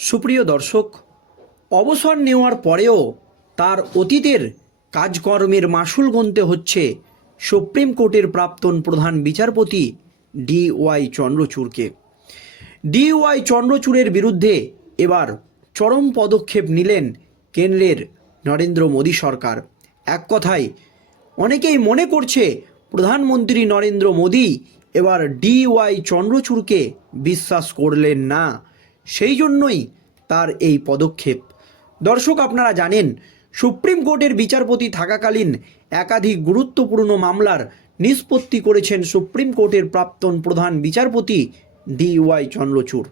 সুপ্রিয় দর্শক, অবসর নেওয়ার পরেও তার অতীতের কাজকর্মের মাসুল গুনতে হচ্ছে সুপ্রিম কোর্টের প্রাক্তন প্রধান বিচারপতি ডি ওয়াই চন্দ্রচূড়কে। ডি ওয়াই চন্দ্রচূড়ের বিরুদ্ধে এবার চরম পদক্ষেপ নিলেন কেন্দ্রের নরেন্দ্র মোদী সরকার। এক কথায়, অনেকেই মনে করছে প্রধানমন্ত্রী নরেন্দ্র মোদী এবার ডি ওয়াই চন্দ্রচূড়কে বিশ্বাস করলেন না। সেই জন্যই তার এই পদক্ষেপ। দর্শক, আপনারা জানেন, সুপ্রিম কোর্টের বিচারপতি থাকাকালীন একাধিক গুরুত্বপূর্ণ মামলার নিষ্পত্তি করেছেন সুপ্রিম কোর্টের প্রাক্তন প্রধান বিচারপতি ডি ওয়াই চন্দ্রচূড়।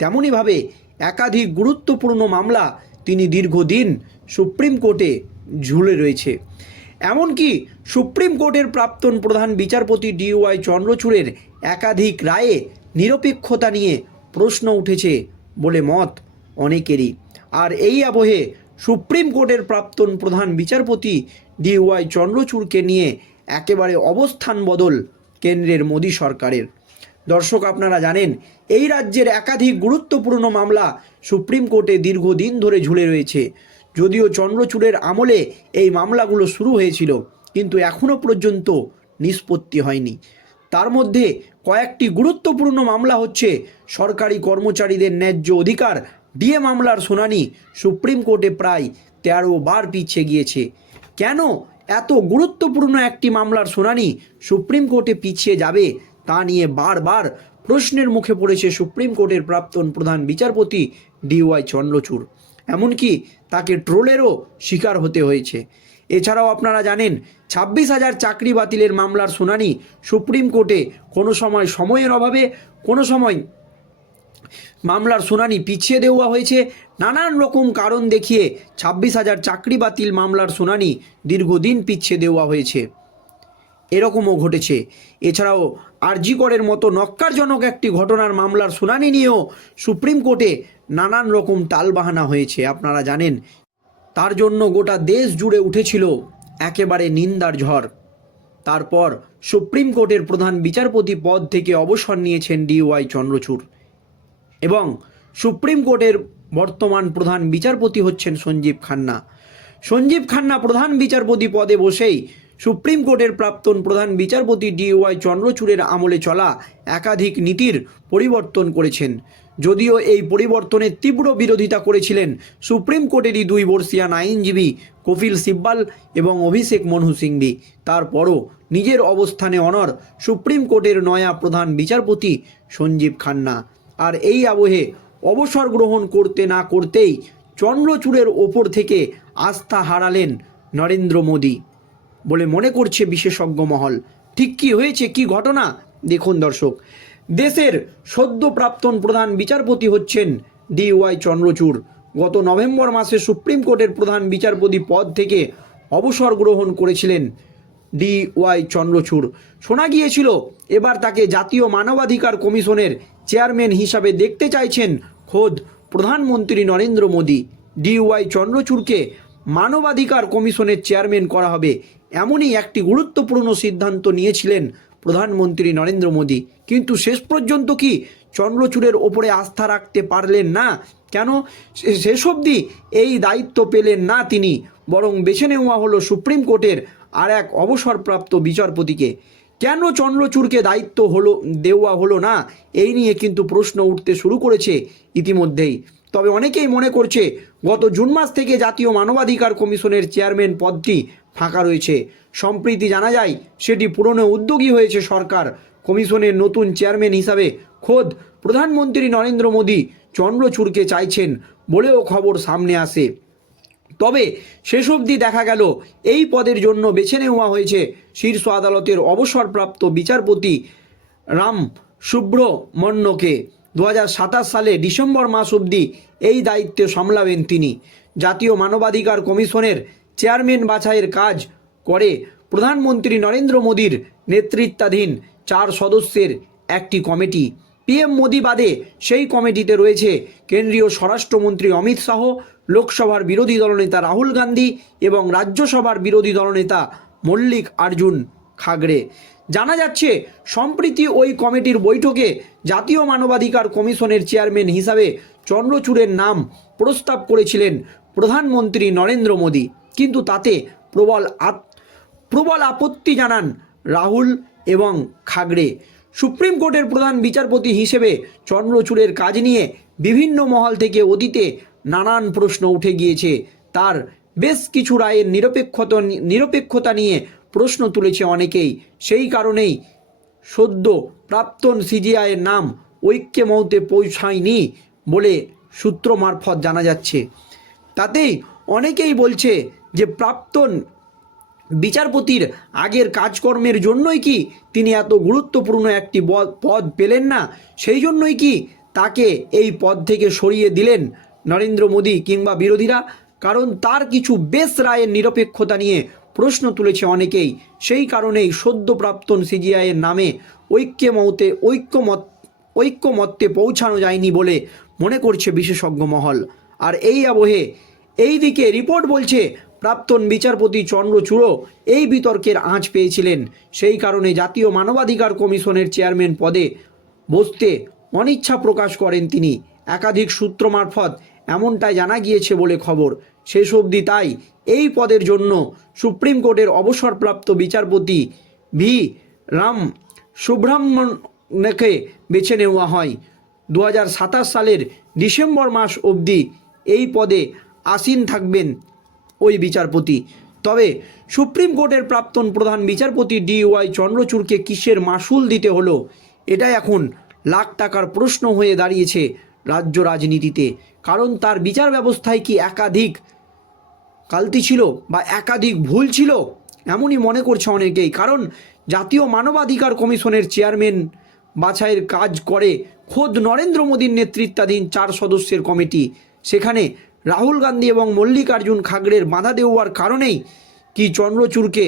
তেমনইভাবে একাধিক গুরুত্বপূর্ণ মামলা তিনি দীর্ঘদিন সুপ্রিম কোর্টে ঝুলে রয়েছে। এমনকি সুপ্রিম কোর্টের প্রাক্তন প্রধান বিচারপতি ডি ওয়াই চন্দ্রচূড়ের একাধিক রায়ে নিরপেক্ষতা নিয়ে প্রশ্ন উঠেছে বলে মত অনেকেরই। আর এই আবহে সুপ্রিম কোর্টের প্রাক্তন প্রধান বিচারপতি ডি ওয়াই চন্দ্রচূড়কে নিয়ে একেবারে অবস্থান বদল কেন্দ্রের মোদী সরকারের। দর্শক, আপনারা জানেন, এই রাজ্যের একাধিক গুরুত্বপূর্ণ মামলা সুপ্রিম কোর্টে দীর্ঘদিন ধরে ঝুলে রয়েছে। যদিও চন্দ্রচূড়ের আমলে এই মামলাগুলো শুরু হয়েছিল, কিন্তু এখনও পর্যন্ত নিষ্পত্তি হয়নি। তার মধ্যে কয়েকটি গুরুত্বপূর্ণ মামলা হচ্ছে সরকারি কর্মচারীদের ন্যায্য অধিকার ডিএ মামলার শুনানি। সুপ্রিম কোর্টে প্রায় তেরো বার পিছিয়ে গিয়েছে। কেন এত গুরুত্বপূর্ণ একটি মামলার শুনানি সুপ্রিম কোর্টে পিছিয়ে যাবে তা নিয়ে বারবার প্রশ্নের মুখে পড়েছে সুপ্রিম কোর্টের প্রাক্তন প্রধান বিচারপতি ডিওয়াই চন্দ্রচূড়। এমনকি তাকে ট্রোলেরও শিকার হতে হয়েছে। এছাড়াও আপনারা জানেন, ছাব্বিশ হাজার চাকরি বাতিলের মামলার শুনানি সুপ্রিম কোর্টে কোনো সময় সময়ের অভাবে, কোনো সময় মামলার শুনানি পিছিয়ে দেওয়া হয়েছে। নানান রকম কারণ দেখিয়ে ছাব্বিশ হাজার চাকরি বাতিল মামলার শুনানি দীর্ঘদিন পিছিয়ে দেওয়া হয়েছে। এরকমও ঘটেছে। এছাড়াও আরজিকরের মতো নক্কারজনক একটি ঘটনার মামলার শুনানি নিয়েও সুপ্রিম কোর্টে নানান রকম টালবাহানা হয়েছে। আপনারা জানেন তার জন্য গোটা দেশ জুড়ে উঠেছিল একেবারে নিন্দার ঝড়। তারপর সুপ্রিম কোর্টের প্রধান বিচারপতি পদ থেকে অবসর নিয়েছেন ডিওয়াই চন্দ্রচূড় এবং সুপ্রিম কোর্টের বর্তমান প্রধান বিচারপতি হচ্ছেন সঞ্জীব খান্না। সঞ্জীব খান্না প্রধান বিচারপতি পদে বসেই সুপ্রিম কোর্টের প্রাক্তন প্রধান বিচারপতি ডিওয়াই চন্দ্রচূড়ের আমলে চলা একাধিক নীতির পরিবর্তন করেছেন। যদিও এই পরিবর্তনের তীব্র বিরোধিতা করেছিলেন সুপ্রিম কোর্টেরই দুই বর্ষিয়ান আইনজীবী কপিল সিব্বাল এবং অভিষেক মনহু সিংভি। তারপরও নিজের অবস্থানে অনর সুপ্রিম কোর্টের নয়া প্রধান বিচারপতি সঞ্জীব খান্না। আর এই আবহে অবসর গ্রহণ করতে না করতেই চন্দ্রচূড়ের ওপর থেকে আস্থা হারালেন নরেন্দ্র মোদী বলে মনে করছে বিশেষজ্ঞ মহল। ঠিক কি হয়েছে, কি ঘটনা? দেখুন দর্শক দেশের সদ্য প্রাক্তন প্রধান বিচারপতি হচ্ছেন ডি ওয়াই চন্দ্রচূড়। গত নভেম্বর মাসে সুপ্রিম কোর্টের প্রধান বিচারপতি পদ থেকে অবসর গ্রহণ করেছিলেন ডি ওয়াই চন্দ্রচূড়। শোনা গিয়েছিল, এবার তাকে জাতীয় মানবাধিকার কমিশনের চেয়ারম্যান হিসাবে দেখতে চাইছেন খোদ প্রধানমন্ত্রী নরেন্দ্র মোদী। ডি ওয়াই চন্দ্রচূড়কে মানবাধিকার কমিশনের চেয়ারম্যান করা হবে, এমনই একটি গুরুত্বপূর্ণ সিদ্ধান্ত নিয়েছিলেন প্রধানমন্ত্রী নরেন্দ্র মোদী। কিন্তু শেষ পর্যন্ত কি চন্দ্রচূড়ের ওপরে আস্থা রাখতে পারলেন না? কেন? শেষ অবধি এই দায়িত্ব পেলেন না তিনি। বরং বেছে নেওয়া হলো সুপ্রিম কোর্টের আর এক অবসরপ্রাপ্ত বিচারপতিকে। কেন চন্দ্রচূড়কে দায়িত্ব হলো, দেওয়া হলো না? এই নিয়ে কিন্তু প্রশ্ন উঠতে শুরু করেছে ইতিমধ্যেই। তবে অনেকেই মনে করছে, গত জুন মাস থেকে জাতীয় মানবাধিকার কমিশনের চেয়ারম্যান পদটি ফাঁকা রয়েছে। সম্প্রীতি জানা যায়, সেটি পূরণে উদ্যোগী হয়েছে সরকার। কমিশনের নতুন চেয়ারম্যান হিসাবে খোদ প্রধানমন্ত্রী নরেন্দ্র মোদী চন্দ্রচূড়কে চাইছেন বলেও খবর সামনে আসে। তবে শেষ অবধি দেখা গেল, এই পদের জন্য বেছে নেওয়া হয়েছে শীর্ষ আদালতের অবসরপ্রাপ্ত বিচারপতি রাম সুব্রমণ্যকে। দু হাজার সাতাশ সালে ডিসেম্বর মাস অবধি এই দায়িত্বে সামলাবেন তিনি। জাতীয় মানবাধিকার কমিশনের চেয়ারম্যান বাছাইয়ের কাজ করে প্রধানমন্ত্রী নরেন্দ্র মোদীর নেতৃত্বাধীন চার সদস্যের একটি কমিটি। পিএম মোদি বাদে সেই কমিটিতে রয়েছে কেন্দ্রীয় স্বরাষ্ট্রমন্ত্রী অমিত শাহ, লোকসভার বিরোধী দলনেতা রাহুল গান্ধী এবং রাজ্যসভার বিরোধী দলনেতা মল্লিক আর্জুন খাগড়ে। জানা যাচ্ছে, সম্প্রতি ওই কমিটির বৈঠকে জাতীয় মানবাধিকার কমিশনের চেয়ারম্যান হিসাবে চন্দ্রচূড়ের নাম প্রস্তাব করেছিলেন প্রধানমন্ত্রী নরেন্দ্র মোদী। কিন্তু তাতে প্রবল প্রবল আপত্তি জানান রাহুল এবং খাগড়ে। সুপ্রিম কোর্টের প্রধান বিচারপতি হিসেবে চন্দ্রচূড়ের কাজ নিয়ে বিভিন্ন মহল থেকে অতীতে নানান প্রশ্ন উঠে গিয়েছে। তার বেশ কিছু রায়ের নিরপেক্ষতা নিরপেক্ষতা নিয়ে প্রশ্ন তুলেছে অনেকেই। সেই কারণেই সদ্য প্রাক্তন সিজিআইয়ের নাম ঐক্যে মৌতে পৌঁছায়নি বলে সূত্র মারফত জানা যাচ্ছে। তাতেই অনেকেই বলছে যে প্রাক্তন বিচারপতির আগের কাজকর্মের জন্যই কি তিনি এত গুরুত্বপূর্ণ একটি পদ পেলেন না? সেই জন্যই কি তাকে এই পদ থেকে সরিয়ে দিলেন নরেন্দ্র মোদী কিংবা বিরোধীরা? কারণ তার কিছু বেশ রায়ের নিরপেক্ষতা নিয়ে প্রশ্ন তুলেছে অনেকেই। সেই কারণেই সদ্য প্রাক্তন সিজিআইয়ের নামে ঐক্যে মতে ঐক্যমত, ঐক্যমত্যে পৌঁছানো যায়নি বলে মনে করছে বিশেষজ্ঞ মহল। আর এই আবহে এই দিকে রিপোর্ট বলছে প্রাক্তন বিচারপতি চন্দ্রচূড় এই বিতর্কের আঁচ পেয়েছিলেন। সেই কারণে জাতীয় মানবাধিকার কমিশনের চেয়ারম্যান পদে বসতে অনিচ্ছা প্রকাশ করেন তিনি। একাধিক সূত্র মারফত এমনটাই জানা গিয়েছে বলে খবর। শেষ অবধি তাই এই পদের জন্য সুপ্রিম কোর্টের অবসরপ্রাপ্ত বিচারপতি ভি. রাম সুব্রহ্মণ্যকে বেছে নেওয়া হয়। দু হাজার সাতাশ সালের ডিসেম্বর মাস অবধি এই পদে আসীন থাকবেন ওই বিচারপতি। তবে সুপ্রিম কোর্টের প্রাক্তন প্রধান বিচারপতি ডি ওয়াই চন্দ্রচূড়কে কিসের মাসুল দিতে হলো এটা এখন লাখ টাকার প্রশ্ন হয়ে দাঁড়িয়েছে রাজ্য রাজনীতিতে। কারণ তার বিচার ব্যবস্থায় কি একাধিক কালতি ছিল বা একাধিক ভুল ছিল, এমনই মনে করছে অনেকেই। কারণ জাতীয় মানবাধিকার কমিশনের চেয়ারম্যান বাছাইয়ের কাজ করে খোদ নরেন্দ্র মোদীর নেতৃত্বাধীন চার সদস্যের কমিটি। সেখানে রাহুল গান্ধী এবং মল্লিকার্জুন খাগড়ের বাধা দেওয়ার কারণেই কি চন্দ্রচূড়কে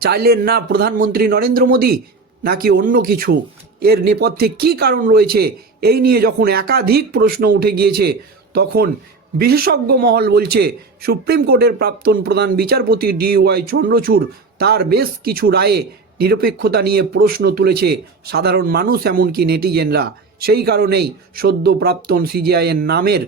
চাইলেন না প্রধানমন্ত্রী নরেন্দ্র মোদী, নাকি অন্য কিছু? এর নেপথ্যে কী কারণ রয়েছে? এই নিয়ে যখন একাধিক প্রশ্ন উঠে গিয়েছে, তখন বিশেষজ্ঞ মহল বলছে, সুপ্রিম কোর্টের প্রাক্তন প্রধান বিচারপতি ডি ওয়াই চন্দ্রচূড় তার বেশ কিছু রায়ে নিরপেক্ষতা নিয়ে প্রশ্ন তুলেছে সাধারণ মানুষ, এমনকি নেটিজেনরা। সেই কারণেই সদ্য প্রাক্তন সিজিআইয়ের নামের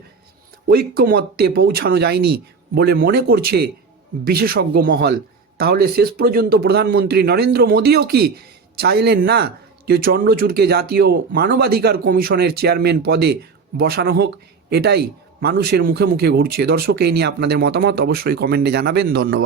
ঐক্যমত্যে পৌঁছানো যায়নি বলে মনে করছে বিশেষজ্ঞ মহল। তাহলে শেষ পর্যন্ত প্রধানমন্ত্রী নরেন্দ্র মোদীও কি চাইলেন না যে চন্দ্রচূড়কে জাতীয় মানবাধিকার কমিশনের চেয়ারম্যান পদে বসানো হোক? এটাই মানুষের মুখে মুখে ঘুরছে। দর্শক, এই নিয়ে আপনাদের মতামত অবশ্যই কমেন্টে জানাবেন। ধন্যবাদ।